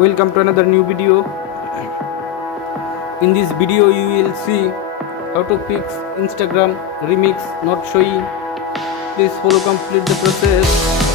Welcome to another new video. In this video you will see how to fix Instagram remix not showing. Please follow complete the process.